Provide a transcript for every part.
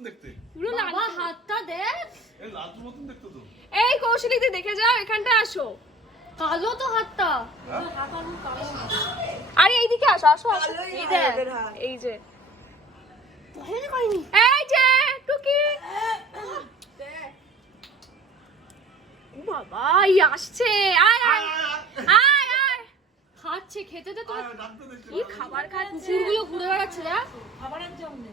মতন দেখতে। পুরো বাবা হাতটা দেখ। এই লালটুর মতন দেখতে তো। এই কৌশলী দি দেখে যাও, এখানটা আসো। কালো তো হাতটা। হাত আলু কালো। আরে এইদিকে আসো আসো আসো। এই দেখ এই যে। পছন্দ করিনি। এই যে টুকি। ও বাবা এই আসছে। আয় আয় আয় আয়। খাচ্ছে খেতে দে তো। কি খাবার খাচ্ছে? কুকুরগুলো ঘুরে বেড়াচ্ছে না? খাবারের জন্য।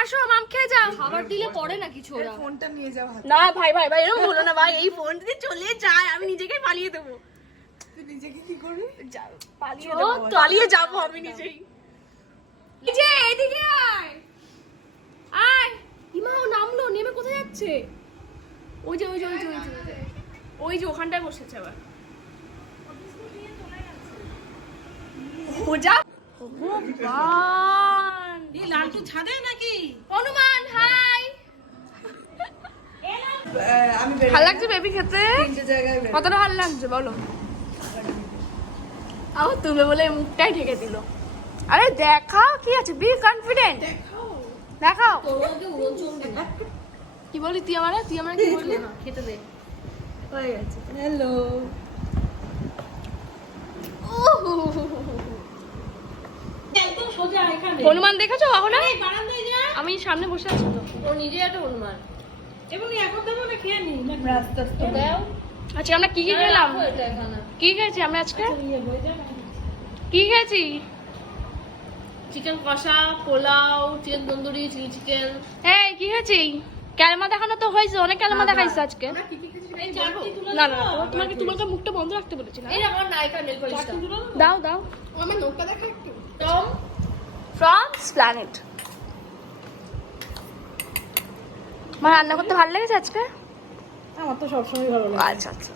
আসো মাম খেয়ে যাও। খাবার দিলে পড়ে না কিছু ওরা। ফোনটা নিয়ে যাও। না ভাই ভাই ভাই এরকম বলো না ভাই, এই ফোন যদি চলে যায় আমি নিজেকে পালিয়ে দেবো। তুই নিজেকে কি করবি? পালিয়ে দেবো, পালিয়ে যাবো আমি নিজেই। এই যে এদিকে আয় আয়। ইমা ও নামলো, নেমে কোথায় যাচ্ছে? ওই যে ওই যে ওই যে ওই যে ওই যে ওখানটায় বসেছে আবার। ও যা ভগবান। এই লালটু ছাদে নাকি? হনুমান হাই। আমি ভালো লাগছে বেবি খেতে? তিনটে জায়গায় কতটা ভালো লাগছে বলো? আও তুমি বলে মুখটাই ঢেকে দিল। আরে দেখাও কি আছে, বি কনফিডেন্ট। দেখাও কি বলি তুই আমারে কি বললি? খেতে দে। হয়ে গেছে। হ্যালো। একদম সোজা এখানে। হনুমান দেখেছো কখনো? এই বারান্দায় যা। আমি সামনে বসে আছি তো। ও নিজে একটা হনুমান। এবং এখন দেবো না খেয়ে নি না আস্তে আস্তে দাও। আচ্ছা আমরা কি কি খেলাম? এটা এখানে কি খেয়েছি আমরা আজকে? নিয়ে বই যা। কি খেয়েছি? চিকেন কষা, pulao, chicken tandoori, chilli chicken. এই কি খেয়েছি? ক্যালমা দেখানো তো হয়েছে, অনেক ক্যালমা দেখাইছে আজকে। এই চারটি তুলে না না তোমাকে মুখটা বন্ধ রাখতে বলেছি না। এই আমার নায়িকা নেল পলিশটা। দাও দাও। আমার নোটটা দেখা একটু। Tom from planet. মা রান্না করতে ভালো লেগেছে আজকে? আমার তো সবসময় ভালো লাগে। আচ্ছা আচ্ছা।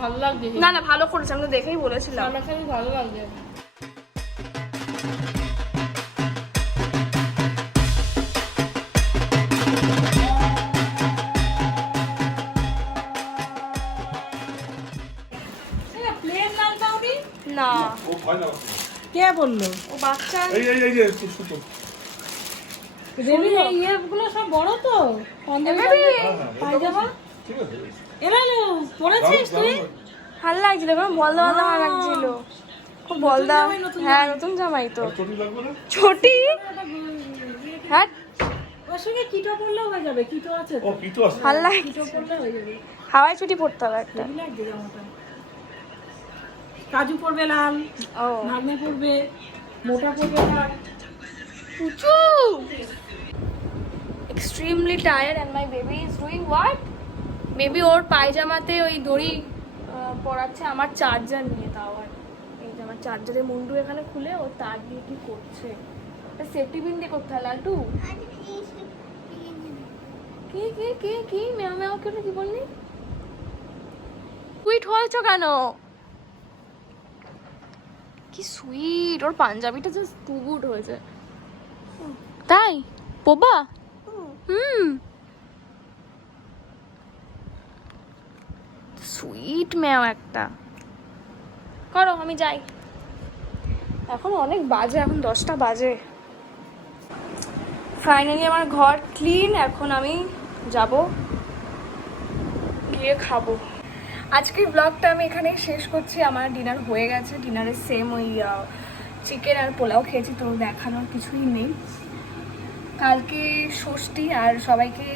ভালো লাগছে। না না ভালো করেছে, আমি তো দেখেই বলেছিলাম। আমাকে আমি ভালো লাগছে। প্লেন লাল পাউনি? না ও ভয় না। কে বললো? ও বাচ্চা। এই যে সুতো। দেবী ইয়েগুলো সব বড় তো। পায়জামা ঠিক আছে। এরা পড়েছিস তুই? ভালো লাগছিল, কেমন বলদা বলদা ভালো লাগছিল। খুব বলদা। হ্যাঁ নতুন জামাই তো। চটি লাগবে না? ছোটি। হ্যাঁ ওর সঙ্গে কিটো পরলেও হয়ে যাবে। কিটো আছে ও তো। কি তো আছে। ভালো লাগে। কিটো পরলে হয়ে যাবে। হাওয়াই ছুটি পড়তে হবে একটা। হেভি লাগছে জামাটা। কাজু পরবে লাল, ও ভাগনে পরবে, মোটা পরবে লাল। Puchu extremely tired and my baby is doing what? Baby ওর পায়জামাতে ওই দড়ি পরাচ্ছে আমার চার্জার নিয়ে। তাও আর এই যে আমার চার্জারের মুন্ডু এখানে খুলে ও তার দিয়ে কি করছে। সেফটি পিন দিয়ে করতে হয় লালটু। কি কি কি কি ম্যাও ম্যাও করে কি বললি? সুইট হয়েছো কেন? কি সুইট, ওর পাঞ্জাবিটা জাস্ট টু গুড হয়েছে। তাই পোবা? সুইট ম্যাও একটা। করো আমি যাই। এখন অনেক বাজে, এখন 10টা বাজে। ফাইনালি আমার ঘর ক্লিন। এখন আমি যাব গিয়ে খাবো। আজকের ব্লগটা আমি এখানে শেষ করছি। আমার ডিনার হয়ে গেছে। ডিনারে সেম ওই চিকেন আর পোলাও খেয়েছি, তো দেখানোর কিছুই নেই। কালকে ষষ্ঠী আর সবাইকে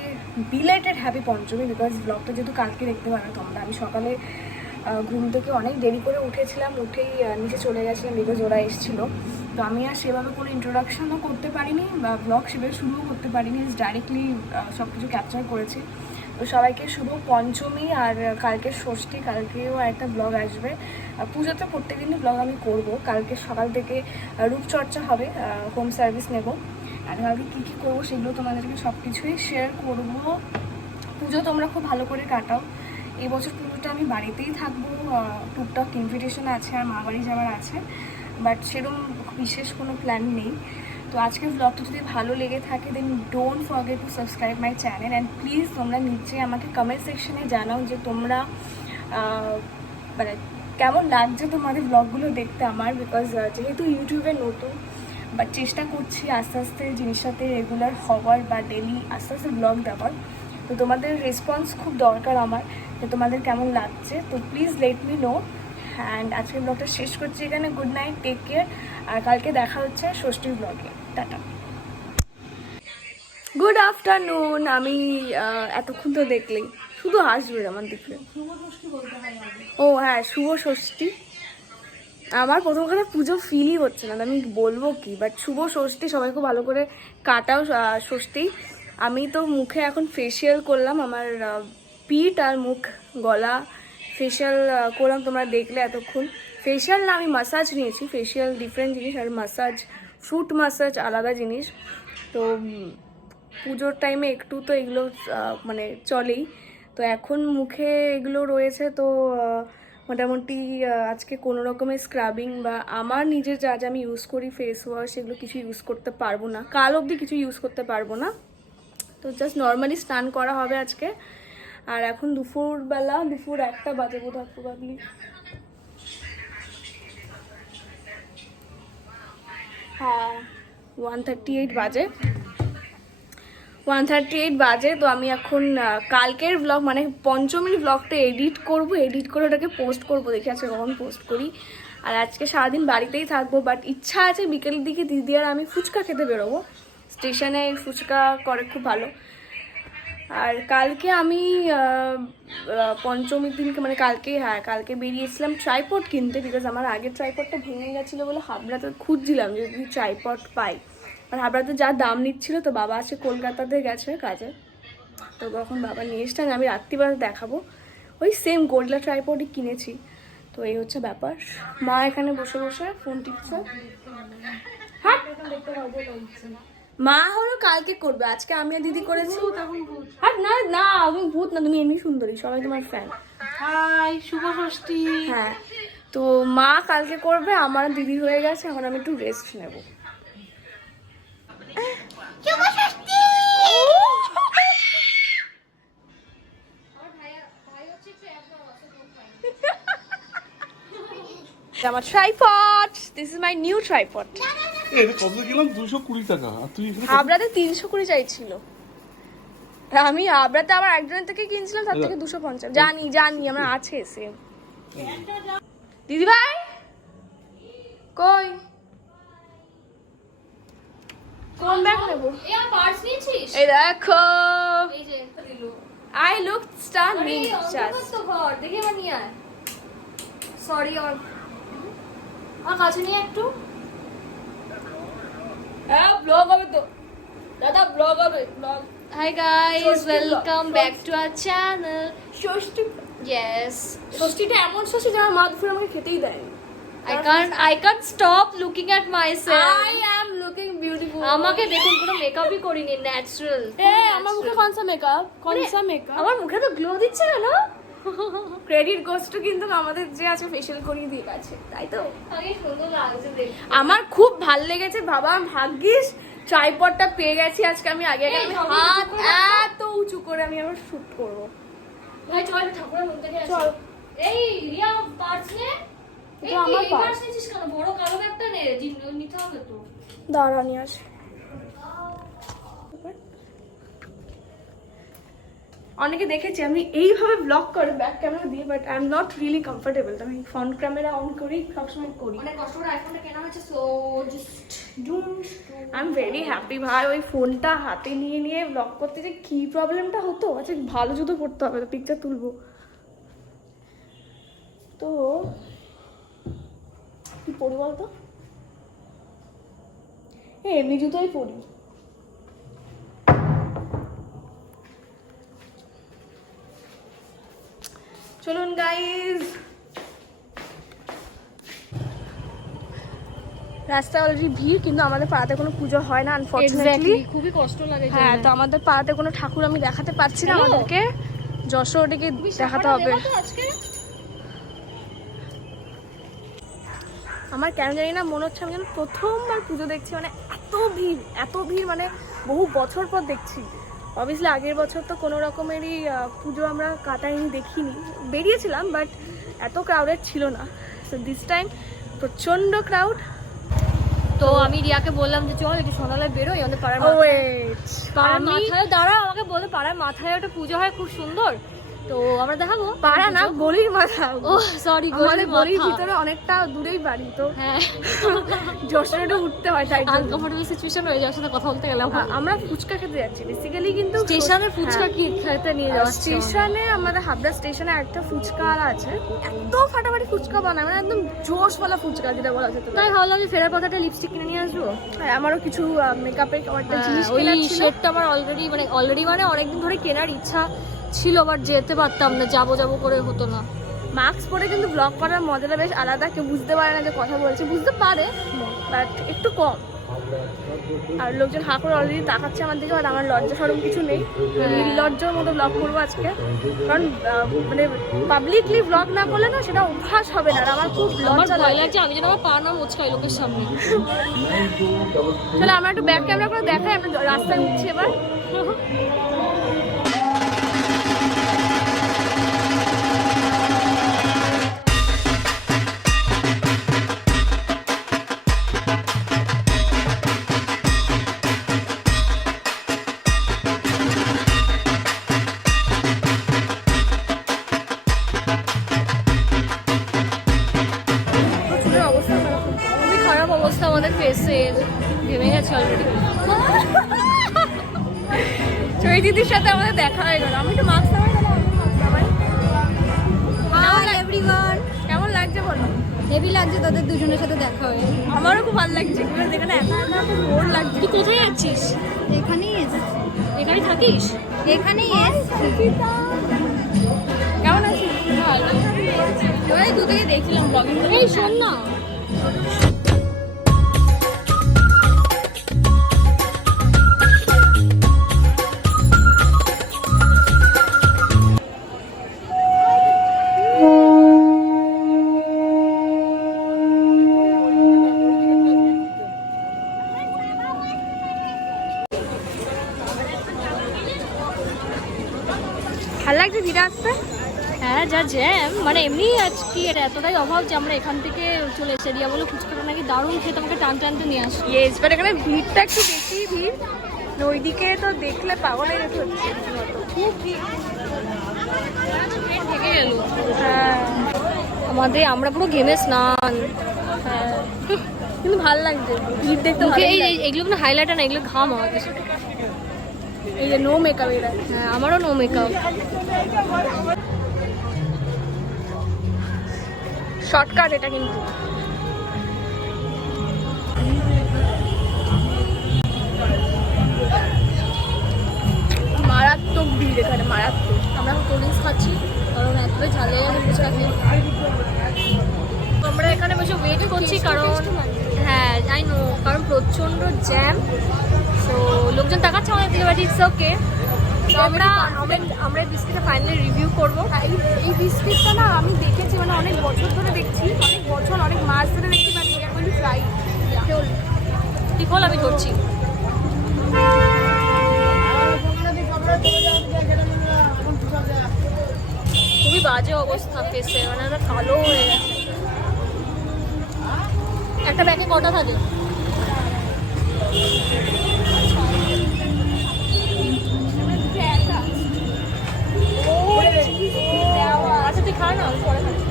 বিলেটেড হ্যাপি পঞ্চমী, বিকজ ব্লগটা যেহেতু কালকে দেখতে পারো তোমরা। আমি সকালে ঘুম থেকে অনেক দেরি করে উঠেছিলাম, উঠেই নিচে চলে গেছিলাম বিকজ ওরা এসেছিলো। তো আমি আর সেভাবে কোনো ইন্ট্রোডাকশনও করতে পারিনি বা ব্লগ সেভাবে শুরুও করতে পারিনি, ডাইরেক্টলি সব কিছু ক্যাপচার করেছি। তো সবাইকে শুভ পঞ্চমী আর কালকে ষষ্ঠী। কালকেও একটা ব্লগ আসবে। পুজোতে প্রত্যেকদিনই ব্লগ আমি করব। কালকে সকাল থেকে রূপচর্চা হবে, হোম সার্ভিস নেব। আর কালকে কী কী করবো সেগুলো তোমাদেরকে সব কিছুই শেয়ার করবো। পুজো তোমরা খুব ভালো করে কাটাও। এই বছর পুজোটা আমি বাড়িতেই থাকবো। টুকটাক ইনভিটেশন আছে আর মা বাড়ি যাওয়ার আছে, বাট সেরকম বিশেষ কোনো প্ল্যান নেই। তো আজকের ব্লগটা যদি ভালো লেগে থাকে then don't forget to subscribe my channel and please তোমরা নিচে আমাকে কমেন্ট সেকশনে জানাও যে তোমরা মানে কেমন লাগছে তোমাদের ব্লগগুলো দেখতে আমার। বিকজ যেহেতু ইউটিউবে নতুন বাট চেষ্টা করছি আস্তে আস্তে জিনিসটাতে রেগুলার হওয়ার বা ডেলি আস্তে আস্তে ব্লগ দেওয়ার। তো তোমাদের রেসপন্স খুব দরকার আমার, যে তোমাদের কেমন লাগছে। তো please let me know. And আজকের ব্লগটা শেষ করছি এখানে। Good night, take care. আর কালকে দেখা হচ্ছে ষষ্ঠীর ব্লগে। টাটা। Good afternoon. আমি এতক্ষণ তো দেখলেই শুধু হাসবে আমার দেখলে। ও হ্যাঁ, শুভ ষষ্ঠী। আমার প্রথম কথা পুজো ফিলই হচ্ছে না, আমি বলবো কি, বাট শুভ ষষ্ঠী, সবাই খুব ভালো করে কাটাও ষষ্ঠী। আমি তো মুখে এখন ফেসিয়াল করলাম, আমার পিঠ আর মুখ গলা ফেসিয়াল করলাম, তোমরা দেখলে এতক্ষণ। ফেসিয়াল না, আমি মাসাজ নিয়েছি। ফেসিয়াল ডিফারেন্ট জিনিস আর মাসাজ, ফুট মাসাজ আলাদা জিনিস। তো পুজোর টাইমে একটু তো এগুলো মানে চলেই। তো এখন মুখে এগুলো রয়েছে, তো মোটামুটি আজকে কোনো রকমের স্ক্রাবিং বা আমার নিজের যা যা আমি ইউজ করি ফেস ওয়াশ, এগুলো কিছু ইউজ করতে পারবো না, কাল অবধি কিছু ইউজ করতে পারবো না। তো জাস্ট নর্মালি স্নান করা হবে আজকে। আর এখন দুপুর 1টা বাজে বোধ হয়, প্রবাবলি। হ্যাঁ, 1:38 বাজে। 1:38 বাজে। তো আমি এখন কালকের ব্লগ মানে পঞ্চমীর ব্লগটা এডিট করে ওটাকে পোস্ট করবো। দেখি আজকে কখন পোস্ট করি। আর আজকে সারাদিন বাড়িতেই থাকবো, বাট ইচ্ছা আছে বিকেলের দিকে দিদি আর আমি ফুচকা খেতে বেরোবো। স্টেশনে ফুচকা করে খুব ভালো। আর কালকে আমি পঞ্চমীর দিনকে মানে কালকে বেরিয়েছিলাম ট্রাইপড কিনতে, বিকজ আমার আগের ট্রাইপডটা ভেঙে গেছিলো বলে হাবড়াতে খুঁজছিলাম যদি ট্রাইপড পাই। আর হাবড়াতে যা দাম নিচ্ছিল, তো বাবা আছে কলকাতাতে গেছে কাজে, তো তখন বাবা নিয়ে এসছেন। আমি রাত্রিবেলা দেখাবো। ওই সেম গরিলা ট্রাইপডই কিনেছি। তো এই হচ্ছে ব্যাপার। মা এখানে বসে বসে ফোন টিপছে। হ্যাঁ, মা হলো কালকে করবে, আজকে আমি আর দিদি করেছি। আর না না, তুমি ভূত না, তুমি এমনি সুন্দরী, সবাই তোমার ফ্যান। হাই, শুভ ষষ্ঠী। হ্যাঁ, তো মা কালকে করবে, আমার দিদি হয়ে গেছে, এখন আমি একটু রেস্ট নেব। আমার tripod, this is my new tripod. এটা কত কিলো? 220 টাকা। আর তুই হাবড়াতে 320 চাইছিল। আমি হাবড়াতে আবার একজনের থেকে কিনছিলাম, তার থেকে 250। জানি আমার আছে সেম। দিদি ভাই কই? কোন ব্যাগ নেব? এই আমার পার্স নিয়েছিস? এই দেখো, এই যে দিলু। I look stunning just. তো ঘর দেখে এবার নিয়ে আয়। সরি, আর কাছে নিয়ে একটু। হ্যাঁ, ব্লগ হবে তো দাদা, ব্লগ হবে, blog. Hi guys, Shashthi welcome vlog, back to our channel. Shashthi, Yes, ষষ্ঠীটা এমন ষষ্ঠী যারা মা দুপুরে আমাকে খেতেই দেয়নি। I can't stop looking at myself. I am looking beautiful. আমাকে দেখুন, কোনো মেকআপই করিনি, ন্যাচারাল। আমার মুখে কোনসা মেকআপ? আমার মুখে তো গ্লো দিচ্ছে কেন? ক্রেডিট গোস টু কিন্তু আমাদের যে আছে ফেশিয়াল করিয়ে দিয়ে গেছে, তাই তো। আগে সুন্দর লাগছে দেখতে। আমার খুব ভাল লেগেছে বাবা, ভাগ্যিস ট্রাইপডটা পেয়ে গেছি আজকে। আমি আগে এই, আমি সবই হাত উঁচু করে রাখো। এত উঁচু করে আমি আবার শুট করবো। ভাই চল, ঠাকুরের রুম থেকে আসি। চল। এই রিয়া, পার্স নে। এই এটা আমার তুই পার্স। পার্স নিয়েছিস কেন? বড় কালো ব্যাগটা নে, নিতে হবে তো। দাঁড়া নিয়ে আসে। অনেকে দেখেছি আমি এইভাবে ব্লগ করে ব্যাক ক্যামেরা দিয়ে, but I am not really comfortable. আমি ফ্রন্ট ক্যামেরা অন করি, সবসময় করি। অনেক কষ্ট করে আইফোনটা কেনা হয়েছে, so just I am very happy ভাই। ওই ফোনটা হাতে নিয়ে ব্লগ করতে যে কি প্রবলেমটা হতো। আচ্ছা, ভালো জুতো পরতে হবে, তো পিকচার তুলবো। তো কি পরি বলতো? এমনি জুতোই পরি। চলুন গাইজ, রাস্তায় অলরেডি ভিড়, কিন্তু আমাদের পাড়াতে কোনো পুজো হয় না আনফরচুনেটলি। খুবই কষ্ট লাগে। হ্যাঁ, তো আমাদের পাড়াতে কোনো ঠাকুর আমি দেখাতে পারছি না। আমাদেরকে যশোর ডেকে দেখাতে হবে। আমার কেন জানি না মনে হচ্ছে আমি যেন প্রথমবার পুজো দেখছি। মানে এত ভিড় মানে বহু বছর পর দেখছি। অবভিয়াসলি আগের বছর তো কোনো রকমেরই পুজো আমরা কাটাইনি, দেখিনি, বেরিয়েছিলাম, বাট এত ক্রাউডেড ছিল না। সো দিস টাইম প্রচণ্ড ক্রাউড। তো আমি রিয়াকে বললাম যে চল একটু সন্ধ্যাবেলায় বেরোই, আমাদের পাড়ার পাড়ার মাথায় দাঁড়া, আমাকে বলে পাড়ার মাথায় একটা পুজো হয় খুব সুন্দর, তো আমরা দেখাবো। পাড়া না, গলির মাথা। ও সরি, গলির ভিতরে অনেকটা দূরেই বাড়ি, তো হ্যাঁ জোশটা উঠতে হয়, তাই আনকমফোর্টেবল সিচুয়েশন হয়ে যাওয়ার সাথে কথা বলতে গেলাম। আমরা ফুচকা খেতে যাচ্ছি বেসিক্যালি, কিন্তু স্টেশনে ফুচকা কি খেতে নিয়ে যাওয়া স্টেশনে, আমাদের হাবড়া স্টেশনে একটা ফুচকা আছে, এত ফাটাফাটি ফুচকা বানায়, মানে একদম জোশওয়ালা ফুচকা যেটা বলা যেত। তাই ভাবলাম যে ফেরার পথে একটা লিপস্টিক কিনে নিয়ে আসবো। হ্যাঁ, আমারও কিছু মেকআপের একটা জিনিস ওই কেনার ছিল। শেডটা আমার অলরেডি মানে অনেকদিন ধরে কেনার ইচ্ছা ছিল, বাট যেতে পারতাম না, যাবো করে হতো না। মাস্ক পরে কিন্তু ব্লগ করার মজাটা বেশ আলাদা, কেউ বুঝতে পারে না যে কথা বলছে, বুঝতে পারে বাট একটু কম। আর লোকজন হাঁ করে অলরেডি তাকাচ্ছে আমার দিকে, বাট আমার লজ্জা সরম কিছু নেই, নির্লজ্জার মতো ব্লগ করবো আজকে, কারণ মানে পাবলিকলি ব্লগ না করলে না সেটা অভ্যাস হবে না, আর আমার খুব লজ্জা লাগছে, আমি যেন আমার পা না মোচকাই লোকের সামনে। তাহলে আমরা একটু ব্যাক ক্যামেরা করে দেখাই, আমরা রাস্তায় উঠছি এবার। খুবই খারাপ অবস্থা আমাদের ফেসের, ভেঙে গেছে অলরেডি। চৈ দিদির সাথে আমাদের দেখা হয়ে গেল, আমি একটু মাস্ক নামাই। কেমন লাগছে বলো? হেভি লাগছে তোদের দুজনের সাথে দেখা হয়ে। আমারও খুব ভালো লাগছে, যেখানে একা একা খুব বোর লাগছে। তুই কোথায় যাচ্ছিস? এখানেই এসেছি, এখানে থাকিস? এখানেই এসেছি। কেমন আছিস? ভালো। ওই দুদিকে দেখছিলাম ব্লগিং। এই শোন না, ভালো লাগছে ফিরে আসতে। হ্যাঁ যা জ্যাম, মানে এমনি আজকে এতটাই অভাব যে আমরা এখান থেকে চলে এসে রিয়া বলে ফুচকাটা নাকি দারুণ খেতে, আমাকে টানতে নিয়ে আসি। ইয়েস, বাট এখানে ভিড়টা একটু বেশি ভিড়, ওইদিকে তো দেখলে পাগল হয়ে যেতে হচ্ছে, খুব ভিড়। থেকে গেল। হ্যাঁ, আমরা পুরো ঘেমে স্নান। হ্যাঁ, কিন্তু ভালো লাগছে ভিড় দেখতে। এইগুলো কোনো হাইলাইটার না, এগুলো ঘাম আমাদের। এই যে নো মেকআপ এটা। হ্যাঁ আমারও নো মেকআপ। শর্টকাট এটা কিন্তু। মারাত্মক ভিড় এখানে, মারাত্মক। আমরা কোল্ড ড্রিঙ্কস খাচ্ছি কারণ এতটাই ঝাল লেগে গেছে ফুচকা খেয়ে। আমরা এখানে বসে ওয়েট করছি কারণ হ্যাঁ আই নো, কারণ প্রচণ্ড জ্যাম, তো লোকজন তাকাচ্ছে আমাদের দিকে, বাট ইটস ওকে। তো আমরা এই বিস্কিটটা ফাইনালি রিভিউ করবো। এই বিস্কিটটা না আমি দেখেছি, মানে অনেক বছর ধরে দেখছি, অনেক মাস ধরে দেখছি, বাট এটা কিন্তু ফ্রাই ঠিক হল, আমি ধরছি। খুবই বাজে অবস্থা ফেসে, মানে একটা কালো হয়ে গেছে। একটা ব্যাগে কটা থাকে? আচ্ছা তুই খা না, পরে খাচ্ছি।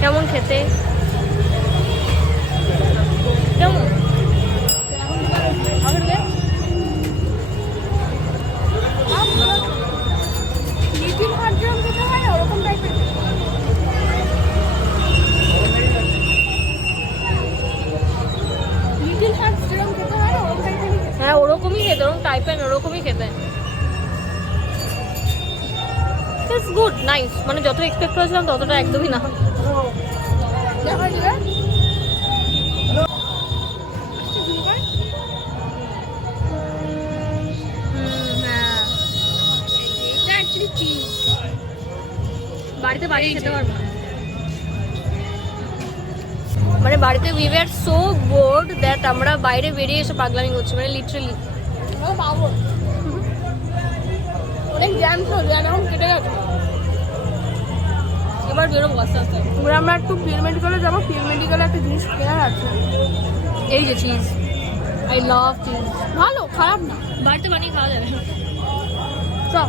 কেমন খেতে? কেমন? লিটিল হার্ট যেরকম খেতে হয় না, ওরকম টাইপের। লিটিল হার্ট যেরকম খেতে হয় না, ওরকম টাইপের। হ্যাঁ ওরকমই খেতে, ওরকম টাইপের ওরকমই খেতে। ইটস গুড, নাইস, মানে যত এক্সপেক্ট করেছিলাম ততটা একদমই না। দেখা যাবে। হ্যাঁ এটা অ্যাকচুয়ালি চিজ। বাড়িতে খেতে পারবো না। মানে বাড়িতে we were so board that আমরা বাইরে বেরিয়ে এসে পাগলামি করছি, মানে লিটারালি। ও পাবো, অনেক জ্যাম ছিল, জ্যাম এখন কেটে গেছে। আবার বেরোবো আস্তে আস্তে। এবার আমরা একটু পিএল মেডিকেলে যাবো, পিএল মেডিকেলে একটা জিনিস কেনার আছে। এই যে চিজ, আই লাভ চিজ। ভালো, খারাপ না। বাড়িতে বানিয়ে খাওয়া যাবে। চল।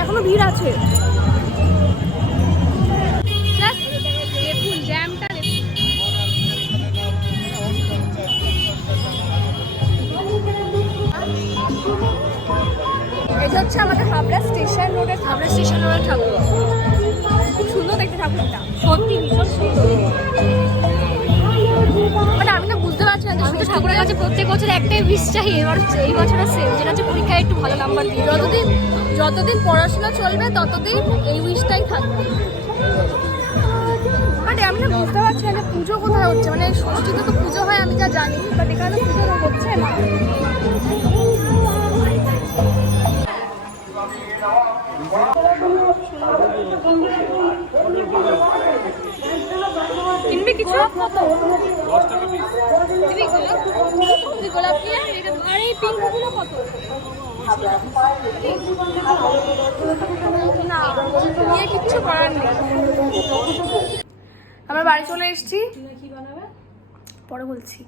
এখনো ভিড় আছে। দেখুন জ্যামটা দেখুন। এটা হচ্ছে আমাদের হাবড়া স্টেশন রোডের হাবড়া স্টেশন রোডের ঠাকুর। খুব সুন্দর দেখতে ঠাকুরটা। সত্যি ভীষণ সুন্দর। বাট আমি না বুঝতে পারছি না, আমি তো ঠাকুরের কাছে প্রত্যেক বছর একটাই উইশ চাই, এই বছরও সেম, যেটা হচ্ছে পরীক্ষায় একটু ভালো নাম্বার দিই। যতদিন পড়াশোনা চলবে ততদিন এই উইশটাই থাকবে। বাট আমি না বুঝতে পারছি না পুজো কোথায় হচ্ছে, মানে ষষ্ঠীতে তো পুজো হয় আমি যা জানি, বাট এখানে তো পুজো হচ্ছে না। কিনবি কিছু? কত? 10 টাকা পিস। দিবি গোলাপ? গোলাপ কি? আর এই পিঙ্ক গুলো কত? না, নিয়ে কিচ্ছু করার নেই। আমরা বাড়ি চলে এসেছি, পরে বলছি।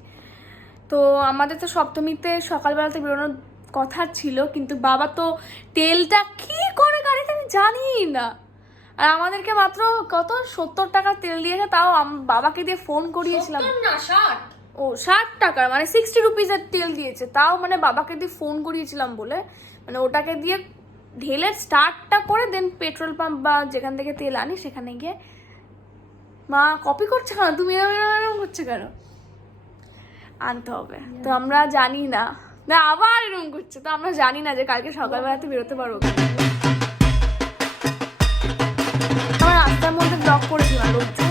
তো আমাদের তো সপ্তমীতে সকালবেলাতে বেরোনোর কথা ছিল, কিন্তু বাবা তো তেলটা কি করে গাড়িতে আমি জানি না, আর আমাদেরকে মাত্র কত 70 টাকার তেল দিয়েছে, তাও বাবাকে দিয়ে ফোন করিয়েছিলাম। না 60। ও 60 টাকার, মানে 60 রুপিজের তেল দিয়েছে, তাও মানে বাবাকে দিয়ে ফোন করিয়েছিলাম বলে, মানে ওটাকে দিয়ে ঢেলে স্টার্টটা করে দেন পেট্রোল পাম্প বা যেখান থেকে তেল আনি সেখানে গিয়ে। মা কপি করছে কেন, তুমি এরকম করছে কেন, আনতে হবে। তো আমরা জানি না, না আবার এরকম করছে, তো আমরা জানি না যে কালকে সকালবেলাতে বেরোতে পারবো। আমার রাস্তার মধ্যে ব্লক করেছিলাম, লোকজন